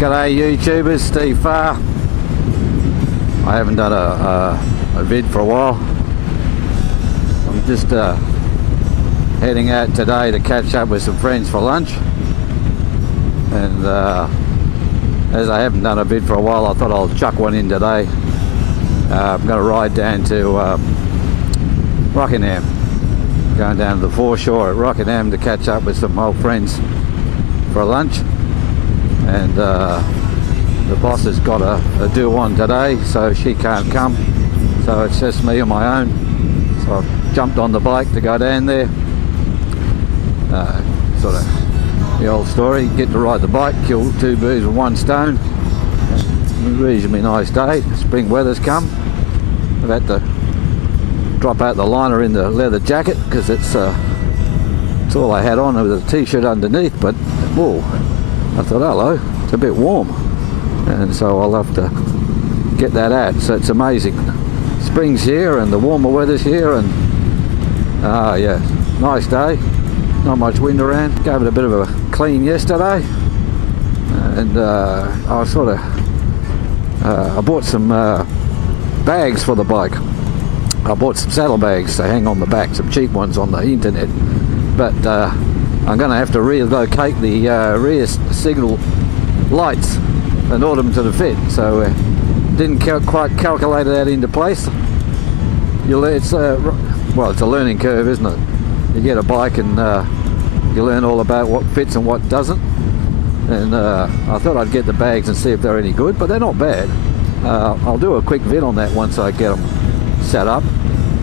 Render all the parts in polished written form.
G'day YouTubers, Steve Farr. I haven't done a vid for a while. I'm just heading out today to catch up with some friends for lunch, and as I haven't done a vid for a while, I thought I'll chuck one in today. I'm going to ride down to Rockingham, going down to the foreshore at Rockingham to catch up with some old friends for lunch. And the boss has got a do on today, so she can't come, so it's just me on my own. So I've jumped on the bike to go down there. Sort of the old story, get to ride the bike, kill two birds with one stone. Reasonably nice day, spring weather's come. I've had to drop out the liner in the leather jacket because it's all I had on with a t-shirt underneath, but whoa, I thought, hello, it's a bit warm, and so I'll have to get that out. So it's amazing, spring's here and the warmer weather's here, and yeah, nice day, not much wind around. Gave it a bit of a clean yesterday, and I sort of I bought some bags for the bike. I bought some saddlebags to hang on the back, some cheap ones on the internet, but I'm going to have to relocate the rear signal lights and order them to the fit, so didn't quite calculate that into place. It's well, it's a learning curve, isn't it? You get a bike and you learn all about what fits and what doesn't, and I thought I'd get the bags and see if they're any good, but they're not bad. I'll do a quick vid on that once I get them set up,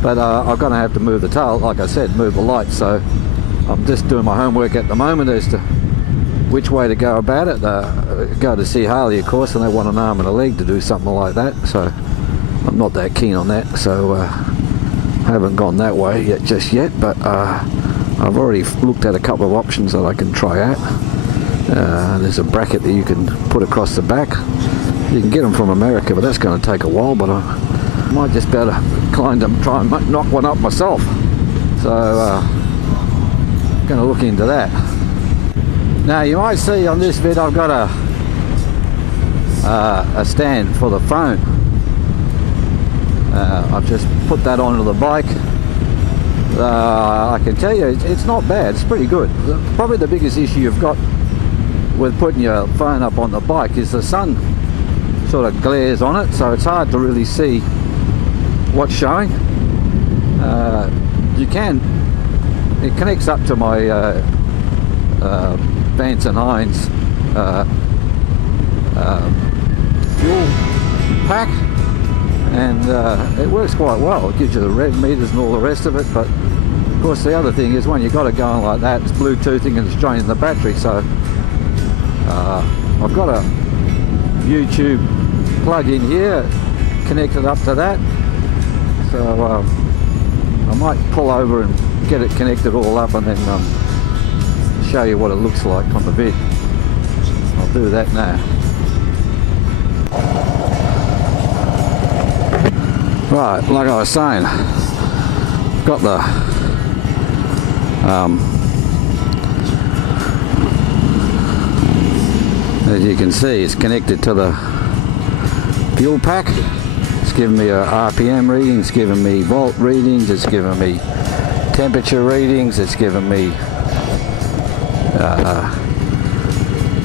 but I'm going to have to move the tail, like I said, move the lights, so I'm just doing my homework at the moment as to which way to go about it. Go to see Harley, of course, and they want an arm and a leg to do something like that, so I'm not that keen on that, so I haven't gone that way yet, just yet, but I've already looked at a couple of options that I can try out. There's a bracket that you can put across the back. You can get them from America, but that's going to take a while, but I might just be able to try and knock one up myself, so going to look into that. Now you might see on this vid I've got a stand for the phone. I've just put that onto the bike. I can tell you it's not bad, it's pretty good. Probably the biggest issue you've got with putting your phone up on the bike is the sun sort of glares on it, so it's hard to really see what's showing. It connects up to my Vance and Hines fuel pack, and it works quite well. It gives you the rev meters and all the rest of it, but of course the other thing is when you've got it going like that, it's Bluetoothing and it's draining the battery, so I've got a YouTube plug in here connected up to that, so I might pull over and get it connected all up and then show you what it looks like on the vid. I'll do that now. Right, like I was saying, got the as you can see, it's connected to the fuel pack. It's giving me a RPM reading, it's giving me volt readings, it's giving me temperature readings, it's giving me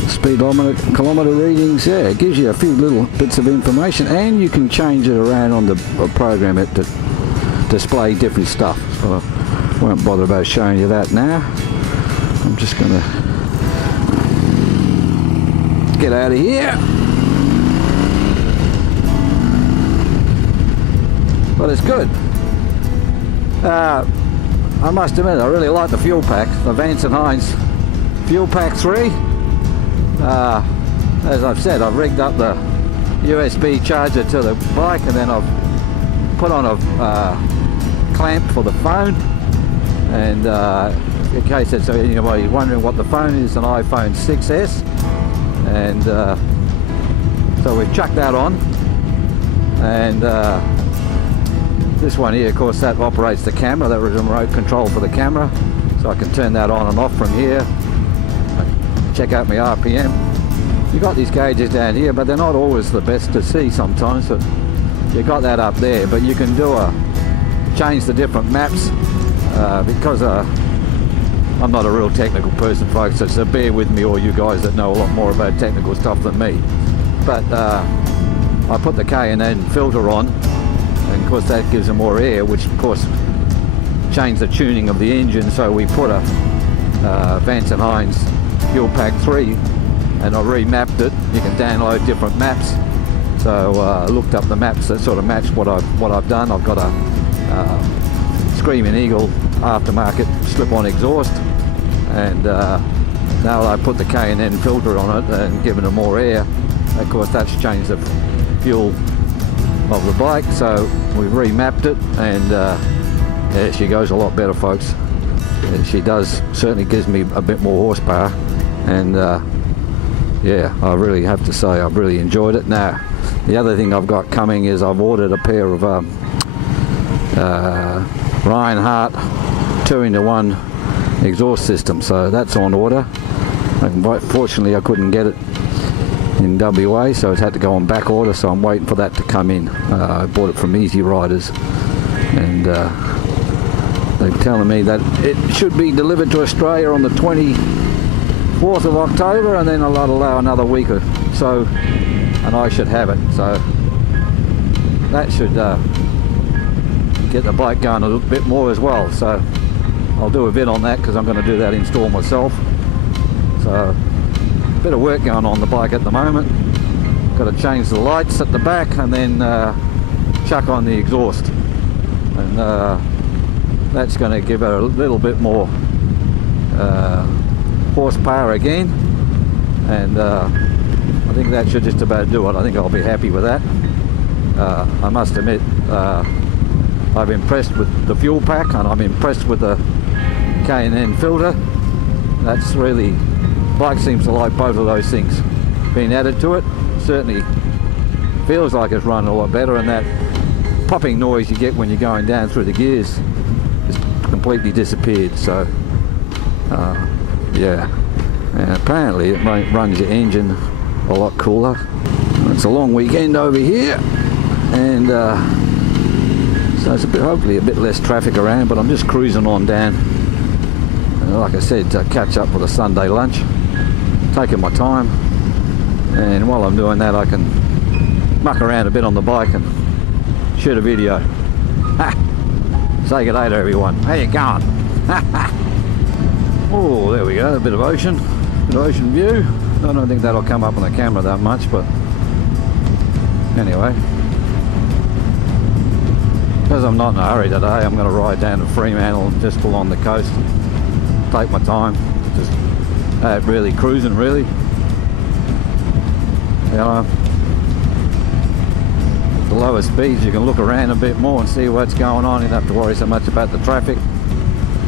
speedometer, kilometer readings. Yeah, it gives you a few little bits of information, and you can change it around on the program it to display different stuff. So I won't bother about showing you that now. I'm just going to get out of here. But it's good. I must admit, I really like the fuel pack, the Vance and Hines Fuel Pack 3. As I've said, I've rigged up the USB charger to the bike, and then I've put on a clamp for the phone, and in case it's anybody wondering what the phone is, an iPhone 6S, and so we've chucked that on, and this one here, of course, that operates the camera. That was a remote control for the camera, so I can turn that on and off from here. Check out my RPM, you got these gauges down here, but they're not always the best to see sometimes. But you got that up there, but you can do change the different maps because I'm not a real technical person, folks, so bear with me, all you guys that know a lot more about technical stuff than me. But I put the K&N filter on, and of course that gives them more air, which of course changed the tuning of the engine. So we put a Vance & Hines Fuel Pack 3, and I remapped it. You can download different maps. So I looked up the maps that sort of match what I've done. I've got a Screaming Eagle aftermarket slip-on exhaust, and now I put the K&N filter on it and given it more air. Of course that's changed the fuel of the bike, so we've remapped it, and yeah, she goes a lot better, folks. And she certainly gives me a bit more horsepower, and yeah, I really have to say I've really enjoyed it. Now the other thing I've got coming is I've ordered a pair of Reinhardt 2-in-1 exhaust system, so that's on order. Fortunately I couldn't get it in WA, so it had to go on back order, so I'm waiting for that to come in. I bought it from Easy Riders, and they're telling me that it should be delivered to Australia on the 24th of October, and then I'll allow another week or so and I should have it. So that should get the bike going a little bit more as well. So I'll do a bit on that because I'm going to do that install myself. So a bit of work going on the bike at the moment. Got to change the lights at the back, and then chuck on the exhaust, and that's going to give her a little bit more horsepower again, and I think that should just about do it. I think I'll be happy with that. I must admit, I'm impressed with the fuel pack, and I'm impressed with the K&N filter. That's really, bike seems to like both of those things being added to it. Certainly feels like it's running a lot better, and that popping noise you get when you're going down through the gears just completely disappeared. So yeah, and apparently it runs your engine a lot cooler. It's a long weekend over here, and so it's hopefully a bit less traffic around, but I'm just cruising on down, like I said, to catch up with a Sunday lunch, taking my time, and while I'm doing that I can muck around a bit on the bike and shoot a video. Say good day to everyone. How you going? Oh, there we go, a bit of ocean view. I don't think that'll come up on the camera that much, but anyway, because I'm not in a hurry today, I'm going to ride down to Fremantle just along the coast, take my time, just really cruising, really. You know, the lower speeds you can look around a bit more and see what's going on. You don't have to worry so much about the traffic.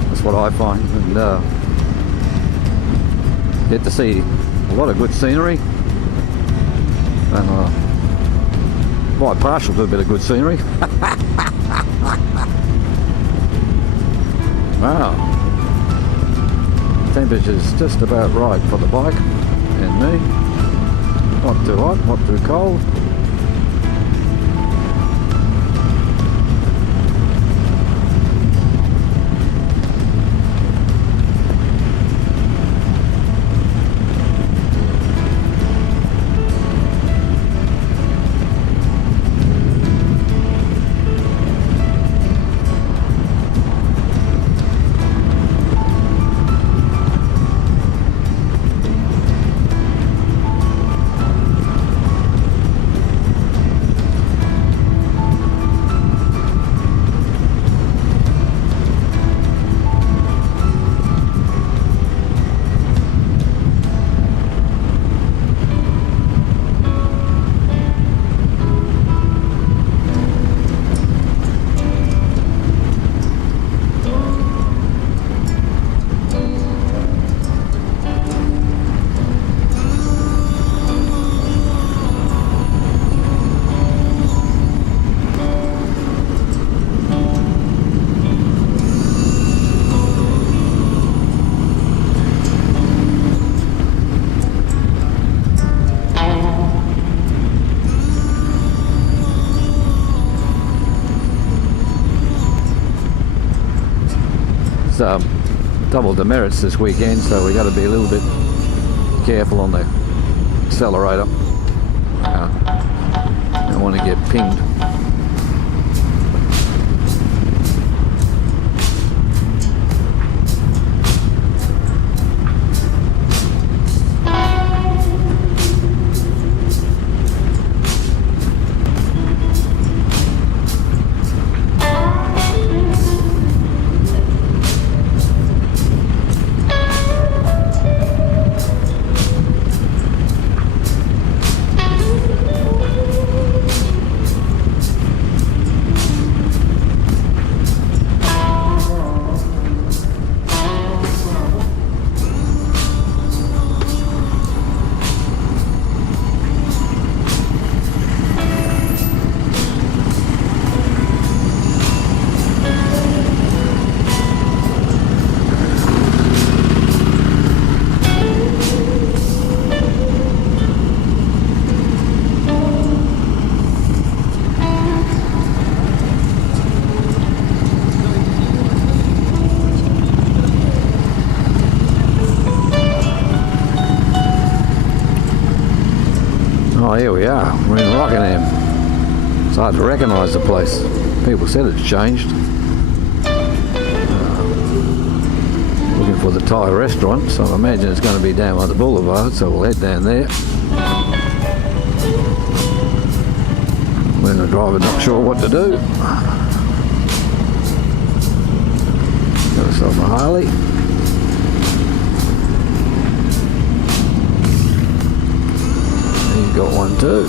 That's what I find, and get to see a lot of good scenery, and quite partial to a bit of good scenery. Wow, temperature's just about right for the bike and me. Not too hot, not too cold. double demerits this weekend, so we got to be a little bit careful on the accelerator. Don't want to get pinged. Oh, here we are. We're in Rockingham. It's hard to recognise the place. People said it's changed. Looking for the Thai restaurant, so I imagine it's going to be down by the boulevard, so we'll head down there. When the driver's not sure what to do. Got ourselves a Harley. He's got one too.